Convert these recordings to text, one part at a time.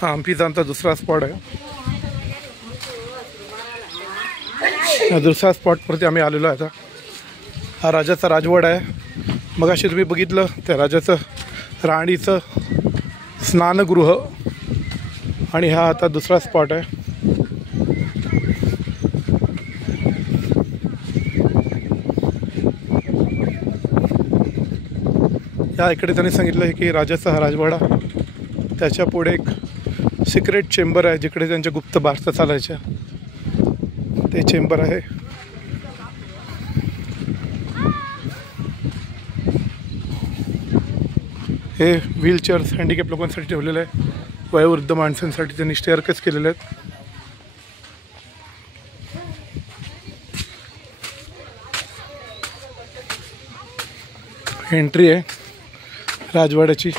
हा हम्पीचा आमचा दुसरा स्पॉट आहे. दुसऱ्या स्पॉटवरती आम्ही आलेलो आहे. आता हा राजाचा राजवाडा आहे. मगाशी तुम्ही बघितलं त्या राजाचं राणीचं स्नानगृह आणि हा आता दुसरा स्पॉट आहे. या इकडे त्यांनी सांगितलं आहे की राजाचा हा राजवाडा, त्याच्या पुढे एक सिक्रेट चेंबर आहे जिकडे त्यांच्या गुप्त वार्ता चालायच्या, ते चेंबर आहे. हे व्हीलचेअर्स हँडिकॅप लोकांसाठी ठेवलेलं आहे. वयोवृद्ध माणसांसाठी त्यांनी स्टेअरकेस केलेले आहेत. एंट्री आहे राजवाड्याची.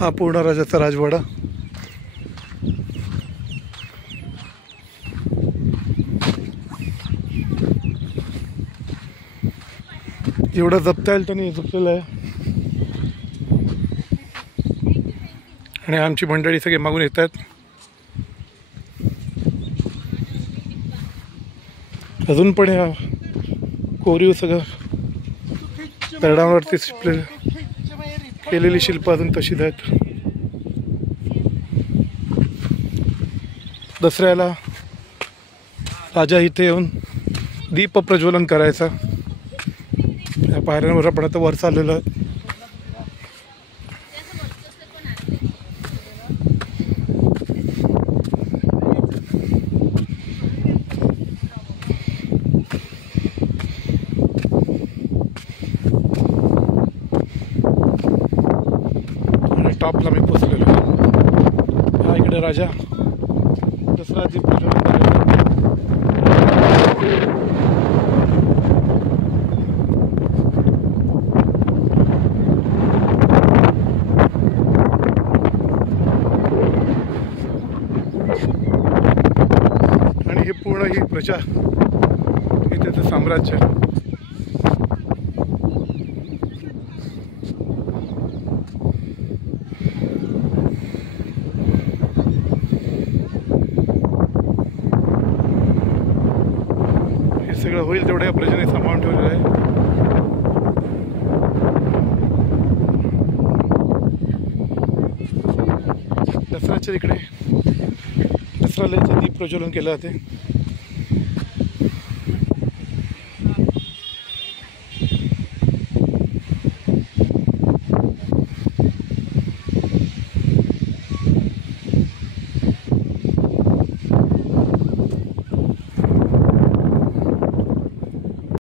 हा पूर्ण राजाचा राजवाडा. एवढं जपता येईल त्यांनी जपलेलं आहे. आणि आमची मंडळी सगळे मागून येत आहेत. अजून पण ह्या कोरीव सगळं दगडावरती केलेली शिल्प अजून तशीच आहेत. दसऱ्याला राजा इथे येऊन दीप प्रज्वलन करायचा. या पायऱ्यांवर आपण आता वर चाललेलो आहे. आणि टॉपला मी पोचलेलो. हा इकडे राजा दसरा दीप प्रज्वलन करायचा. आणि हे पूर्ण ही प्रजा, हे त्याचं साम्राज्य. हे सगळं होईल तेवढ्या प्रजेने सांभाळून ठेवलेलं आहे. दसऱ्याच्या इकडे दसऱ्याला दीप प्रज्वलन केलं जाते.